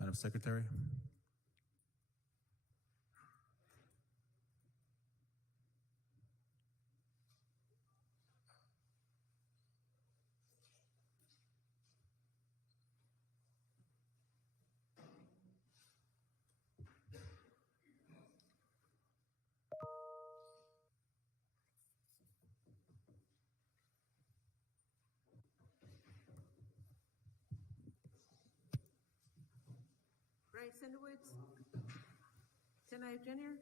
Madam Secretary. Bryce Sendowitz. Tenai Jr.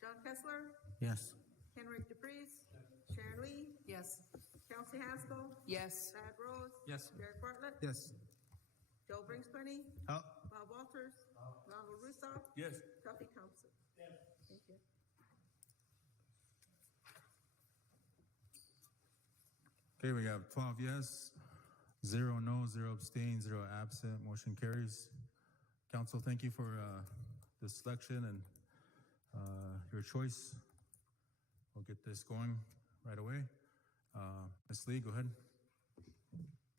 John Kessler. Yes. Henrik DePreez. Sharon Lee. Yes. Kelsey Haskell. Yes. Thad Rose. Yes. Derek Bartlett. Yes. Joe Brinksplenny. Oh. Bob Walters. Ronald Russo. Yes. Tuffy Thompson. Thank you. Okay, we have 12 yes, 0 no, 0 abstain, 0 absent. Motion carries. Council, thank you for the selection and your choice. We'll get this going right away. Ms. Lee, go ahead.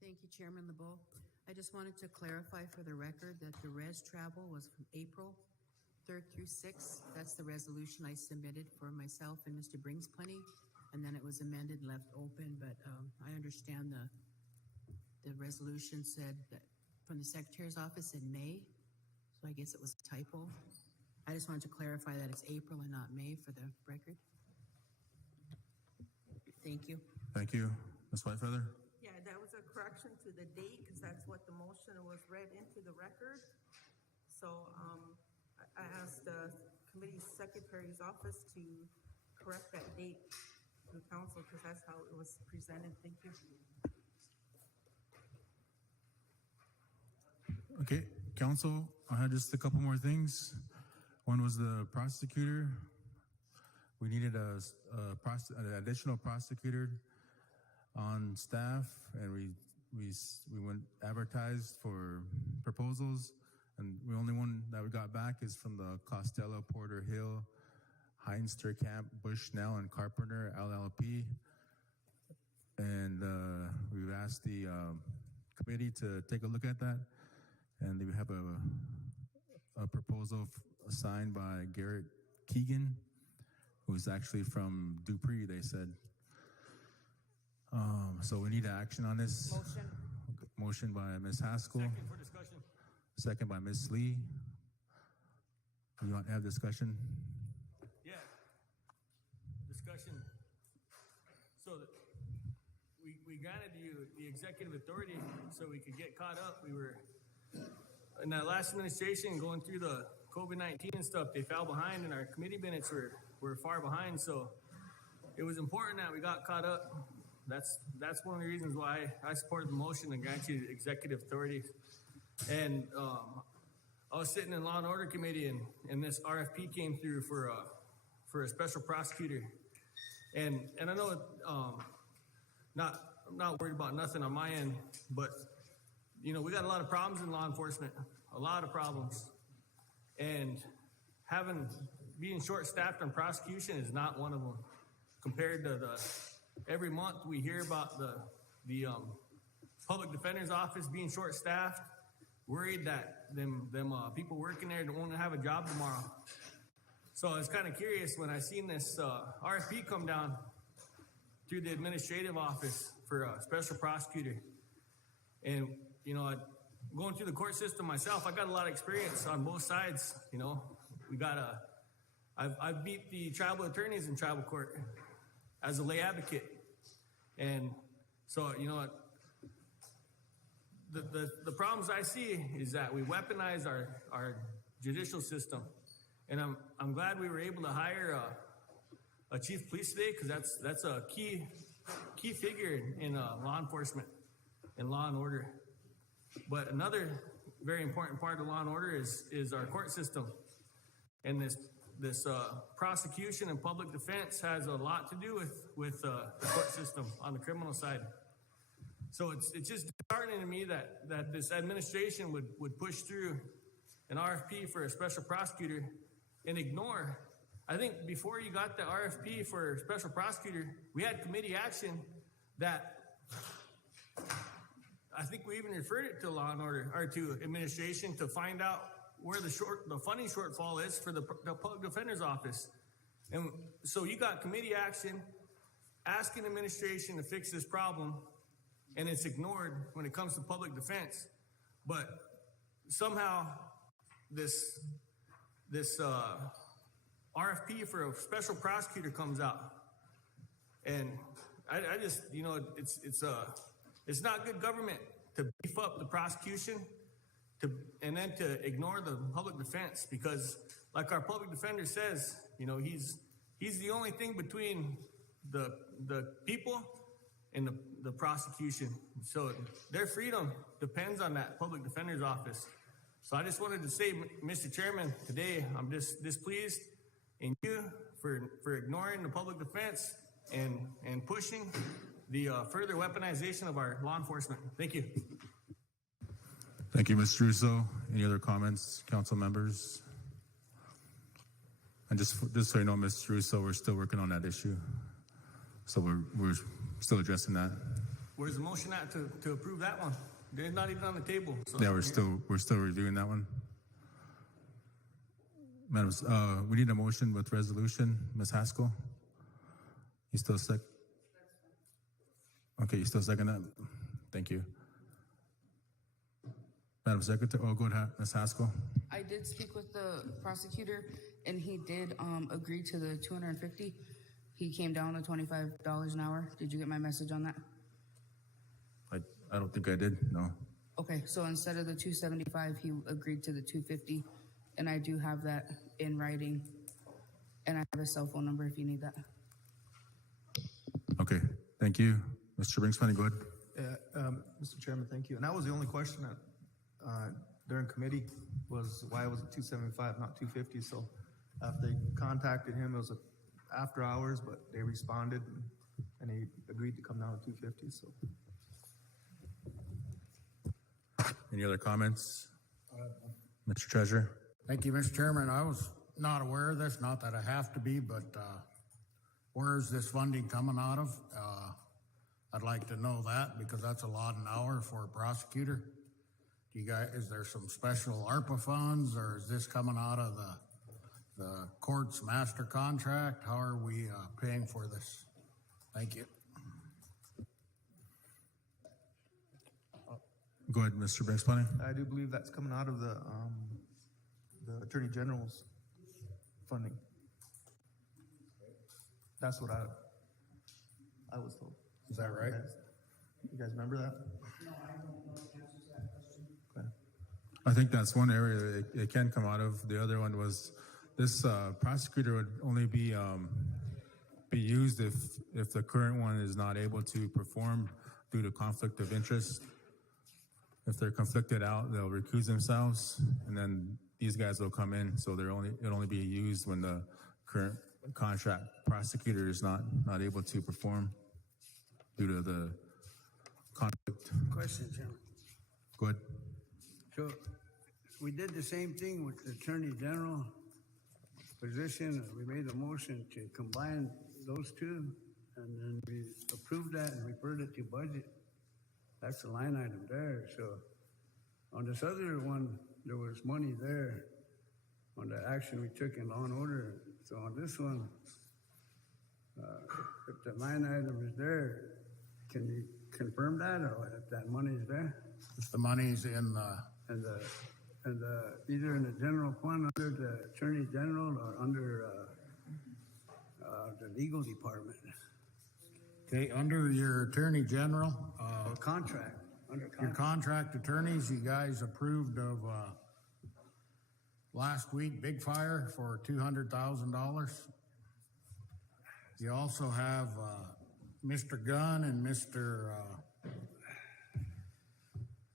Thank you, Chairman LeBeau. I just wanted to clarify for the record that the res travel was from April 3rd through 6th. That's the resolution I submitted for myself and Mr. Brinksplenny, and then it was amended and left open, but I understand the resolution said that from the Secretary's office in May, so I guess it was a typo. I just wanted to clarify that it's April and not May for the record. Thank you. Thank you. Ms. Whitefeather? Yeah, that was a correction to the date because that's what the motion was read into the record. So I asked the committee secretary's office to correct that date to the council because that's how it was presented. Thank you. Okay, council, I had just a couple more things. One was the prosecutor. We needed an additional prosecutor on staff, and we went advertised for proposals, and the only one that we got back is from the Costello, Porter Hill, Heinster Camp, Bushnell, and Carpenter LLP. And we've asked the committee to take a look at that, and we have a proposal signed by Garrett Keegan, who's actually from Dupree, they said. So we need action on this. Motion. Motion by Ms. Haskell. Second for discussion. Second by Ms. Lee. You want to have discussion? Yeah. Discussion. So we granted you the executive authority so we could get caught up. We were in that last administration going through the COVID-19 and stuff. They fell behind, and our committee minutes were far behind. So it was important that we got caught up. That's one of the reasons why I supported the motion and granted you executive authority. And I was sitting in Law and Order Committee, and this RFP came through for a special prosecutor. And I know I'm not worried about nothing on my end, but you know, we got a lot of problems in law enforcement, a lot of problems. And being short-staffed on prosecution is not one of them. Compared to every month we hear about the public defender's office being short-staffed, worried that them people working there don't want to have a job tomorrow. So I was kind of curious when I seen this RFP come down through the administrative office for a special prosecutor. And, you know, going through the court system myself, I got a lot of experience on both sides. You know, I've beat the tribal attorneys in tribal court as a lay advocate. And so, you know, the problems I see is that we weaponize our judicial system. And I'm glad we were able to hire a chief of police today, because that's a key figure in law enforcement and law and order. But another very important part of law and order is our court system. And this prosecution and public defense has a lot to do with the court system on the criminal side. So it's just disheartening to me that this administration would push through an RFP for a special prosecutor and ignore. I think before you got the RFP for special prosecutor, we had committee action that I think we even referred it to law and order, or to administration, to find out where the funding shortfall is for the public defender's office. And so you got committee action asking administration to fix this problem, and it's ignored when it comes to public defense. But somehow this RFP for a special prosecutor comes out, and I just, you know, it's not good government to beef up the prosecution and then to ignore the public defense, because like our public defender says, you know, he's the only thing between the people and the prosecution. So their freedom depends on that public defender's office. So I just wanted to say, Mr. Chairman, today I'm just displeased in you for ignoring the public defense and pushing the further weaponization of our law enforcement. Thank you. Thank you, Mr. Russo. Any other comments, council members? And just so you know, Mr. Russo, we're still working on that issue. So we're still addressing that. Where's the motion at to approve that one? They're not even on the table. So Yeah, we're still reviewing that one. Madam, we need a motion with resolution. Ms. Haskell, you still second? Okay, you still second that? Thank you. Madam Secretary, go ahead, Ms. Haskell. I did speak with the prosecutor, and he did agree to the 250. He came down to $25 an hour. Did you get my message on that? I don't think I did, no. Okay, so instead of the 275, he agreed to the 250, and I do have that in writing, and I have a cell phone number if you need that. Okay, thank you. Mr. Brinkman, go ahead. Mr. Chairman, thank you. And that was the only question that during committee was why was it 275, not 250? So they contacted him, it was after hours, but they responded and he agreed to come down to 250. So. Any other comments? Mr. Treasurer? Thank you, Mr. Chairman. I was not aware of this, not that I have to be, but where is this funding coming out of? I'd like to know that because that's a lot an hour for a prosecutor. Do you guys, is there some special ARPA funds, or is this coming out of the court's master contract? How are we paying for this? Thank you. Go ahead, Mr. Brinkman. I do believe that's coming out of the Attorney General's funding. That's what I was told. Is that right? You guys remember that? No, I don't know the answer to that question. Okay. I think that's one area it can come out of. The other one was this prosecutor would only be used if the current one is not able to perform due to conflict of interest. If they're conflicted out, they'll recuse themselves, and then these guys will come in. So it'll only be used when the current contract prosecutor is not able to perform due to the conflict. Question, Chairman. Go ahead. So we did the same thing with the Attorney General position. We made a motion to combine those two, and then we approved that and referred it to budget. That's the line item there. So on this other one, there was money there on the action we took in law and order. So on this one, if the line item is there, can you confirm that, or if that money is there? If the money's in And either in the general fund under the Attorney General or under the legal department okay, under your Attorney General, or contract, under your contract. contract attorneys, you guys approved of last week big fire for $200,000. You also have Mr. Gunn and Mr.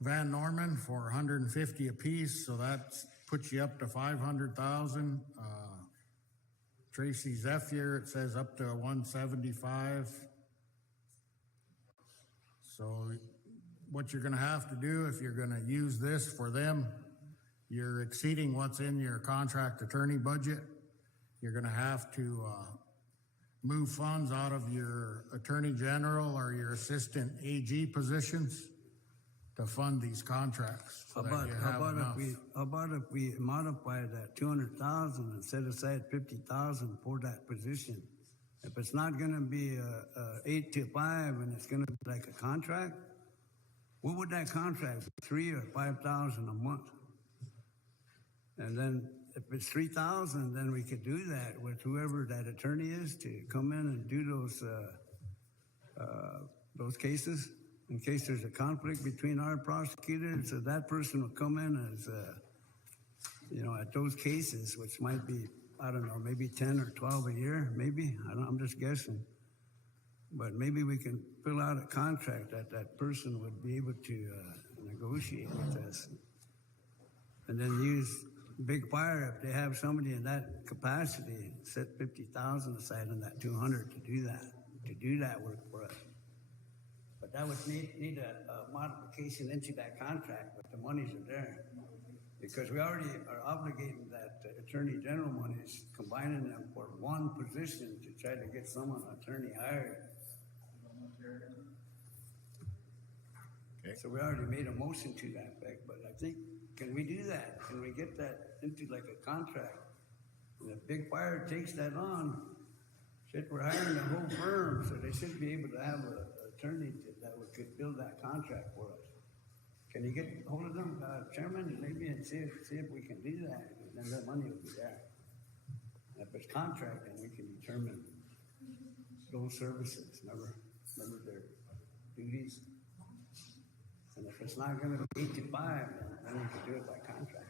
Van Norman for 150 apiece, so that puts you up to 500,000. Tracy Zephyr, it says up to 175. So what you're gonna have to do if you're gonna use this for them, you're exceeding what's in your contract attorney budget. You're gonna have to move funds out of your Attorney General or your Assistant AG positions to fund these contracts. So How that you have enough. about if we modify that 200,000 and set aside 50,000 for that position? If it's not gonna be a 8 to 5 and it's gonna be like a contract, what would that contract be, 3 or 5,000 a month? And then if it's 3,000, then we could do that with whoever that attorney is to come in and do those cases in case there's a conflict between our prosecutors. So that person will come in as, at those cases, which might be, I don't know, maybe 10 or 12 a year, maybe. I'm just guessing. But maybe we can fill out a contract that that person would be able to negotiate with us. And then use Big Fire, if they have somebody in that capacity, set 50,000 aside in that 200 to do that work for us. But that would need a modification into that contract, but the monies are there. Because we already are obligating that Attorney General monies, combining them for one position to try to get someone, attorney hired. Okay. So we already made a motion to that effect, but I think, can we do that? Can we get that into like a contract? And if Big Fire takes that on, shit, we're hiring the whole firm, so they should be able to have an attorney that could build that contract for us. Can you get hold of them, Chairman, maybe, and see if we can do that? And then that money will be there. And if it's contract, then we can determine those services, remember their duties. And if it's not gonna be 8 to 5, then we can do it by contract.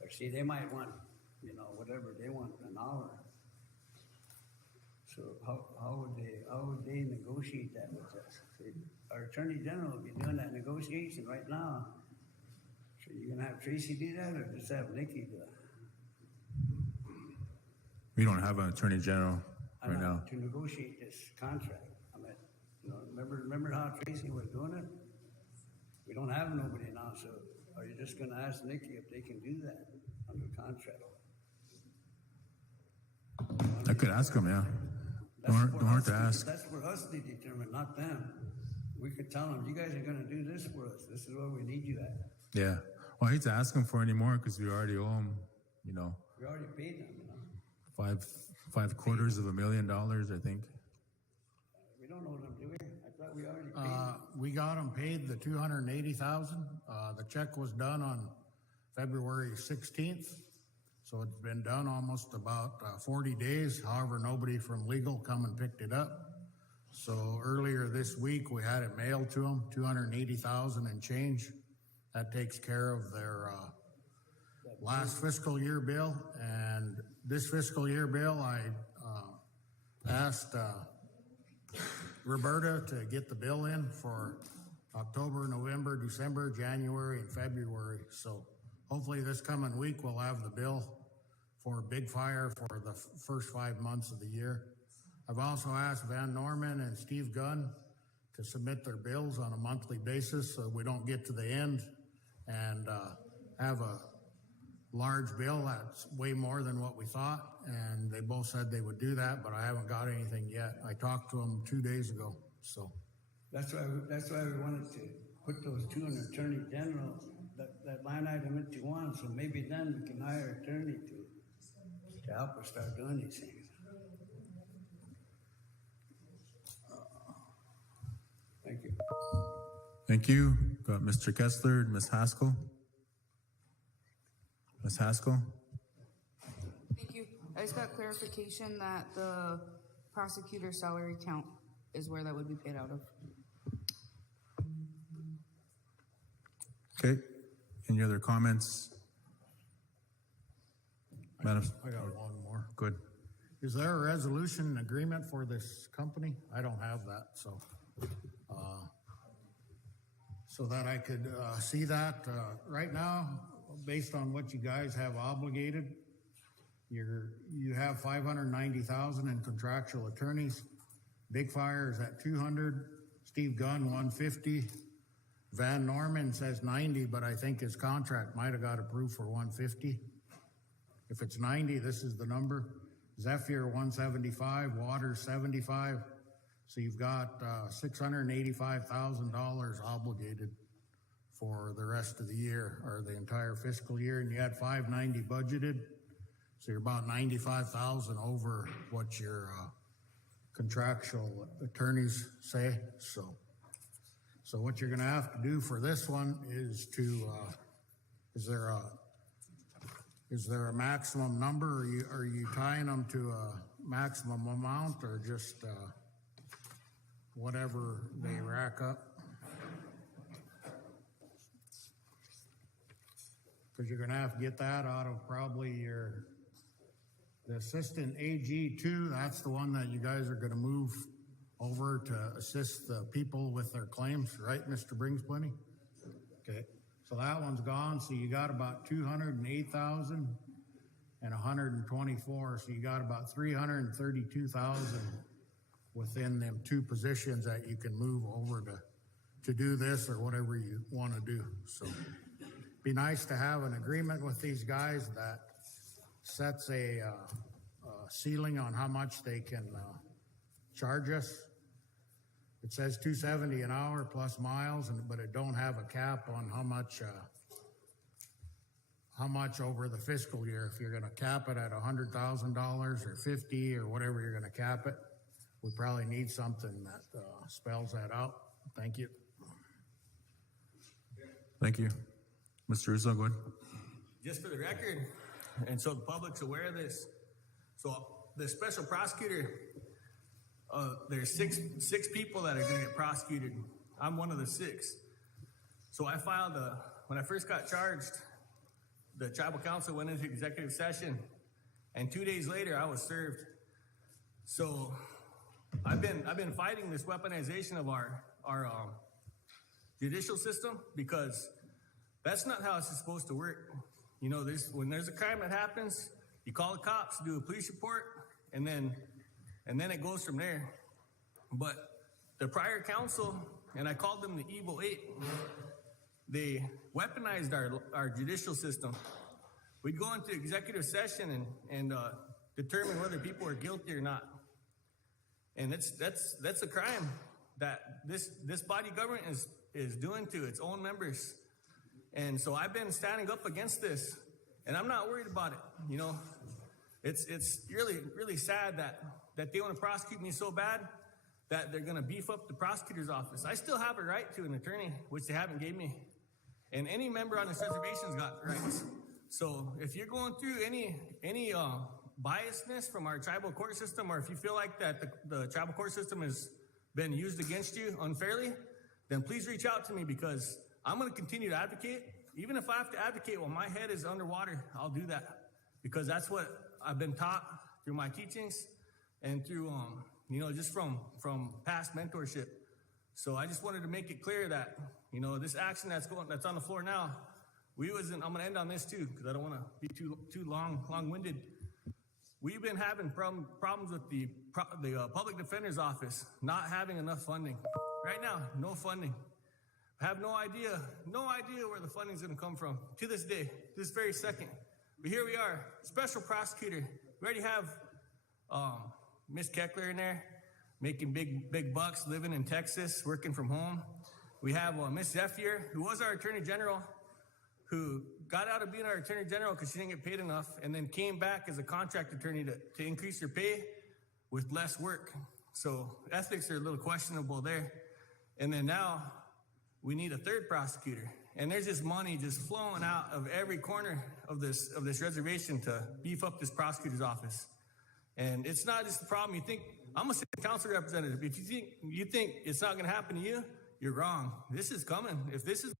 Or see, they might want, whatever they want, an hour. So how would they negotiate that with us? Our Attorney General will be doing that negotiation right now. So you're gonna have Tracy do that, or just have Nikki do it? We don't have an attorney general right now. To negotiate this contract. I mean, remember how Tracy was doing it? We don't have nobody now, so are you just gonna ask Nikki if they can do that under contract? I could ask them, yeah. Don't hurt to ask. That's for us to determine, not them. We could tell them, you guys are gonna do this for us. This is where we need you at. Yeah. Well, I hate to ask them for any more because we already owe them, We already paid them, $750,000, I think. We don't know them, do we? I thought we already paid them. We got them paid the $280,000. The check was done on February 16th. So it's been done almost about 40 days. However, nobody from legal come and picked it up. So earlier this week, we had it mailed to them, $280,000 and change. That takes care of their last fiscal year bill. And this fiscal year bill, I asked Roberta to get the bill in for October, November, December, January, and February. So hopefully this coming week, we'll have the bill for Big Fire for the first 5 months of the year. I've also asked Van Norman and Steve Gunn to submit their bills on a monthly basis so we don't get to the end and have a large bill that's way more than what we thought. And they both said they would do that, but I haven't got anything yet. I talked to them 2 days ago, so. That's why we wanted to put those two in Attorney General, that line item into one, so maybe then we can hire an attorney to help us start doing these things. Thank you. Thank you. Got Mr. Kessler, Ms. Haskell. Ms. Haskell? Thank you. I just got clarification that the prosecutor's salary count is where that would be paid out of. Okay. Any other comments? Madam, I got one more. good. Is there a resolution agreement for this company? I don't have that, so that I could see that. Right now, based on what you guys have obligated, you have $590,000 in contractual attorneys. Big Fire is at 200. Steve Gunn 150. Van Norman says 90, but I think his contract might have got approved for 150. If it's 90, this is the number. Zephyr 175, Water 75. So you've got $685,000 obligated for the rest of the year, or the entire fiscal year, and you had 590 budgeted. So you're about 95,000 over what your contractual attorneys say. So what you're gonna have to do for this one is to, is there a maximum number? Are you tying them to a maximum amount, or just whatever they rack up? Because you're gonna have to get that out of probably the assistant AG2, that's the one that you guys are gonna move over to assist the people with their claims, right, Mr. Brings-Plenty? Okay, so that one's gone, so you got about 208,000 and 124, so you got about 332,000 within them two positions that you can move over to do this or whatever you wanna do, so. Be nice to have an agreement with these guys that sets a ceiling on how much they can charge us. It says $270 an hour plus miles, but it don't have a cap on how much over the fiscal year. If you're gonna cap it at $100,000 or 50 or whatever you're gonna cap it, we probably need something that spells that out. Thank you. Thank you. Mr. Russo, go ahead. Just for the record, and so the public's aware of this, so the special prosecutor, there's six people that are gonna get prosecuted. I'm one of the 6. So I filed when I first got charged, the tribal council went into executive session, and 2 days later I was served. So I've been fighting this weaponization of our judicial system, because that's not how it's supposed to work. You know, when there's a crime that happens, you call the cops, do a police report, and then it goes from there. But the prior council, and I called them the Evil 8, they weaponized our judicial system. We'd go into executive session and determine whether people are guilty or not. And that's a crime that this body government is doing to its own members. And so I've been standing up against this, and I'm not worried about it. You know, it's really, really sad that they want to prosecute me so bad that they're going to beef up the prosecutor's office. I still have a right to an attorney, which they haven't gave me. And any member on this reservation's got rights. So if you're going through any biasness from our tribal court system, or if you feel like that the tribal court system has been used against you unfairly, then please reach out to me, because I'm going to continue to advocate. Even if I have to advocate while my head is underwater, I'll do that, because that's what I've been taught through my teachings and through, just from past mentorship. So I just wanted to make it clear that, this action that's on the floor now, I'm going to end on this too, because I don't want to be too long-winded. We've been having problems with the public defender's office not having enough funding. Right now, no funding. I have no idea where the funding is going to come from to this day, this very second. But here we are, special prosecutor. We already have Miss Keckler in there, making big bucks, living in Texas, working from home. We have Miss Zephyr, who was our attorney general, who got out of being our attorney general because she didn't get paid enough, and then came back as a contract attorney to increase her pay with less work. So ethics are a little questionable there. And then now we need a third prosecutor, and there's just money just flowing out of every corner of this reservation to beef up this prosecutor's office. And it's not just the problem. You think, I'm a city council representative. If you think it's not going to happen to you, you're wrong. This is coming. If this is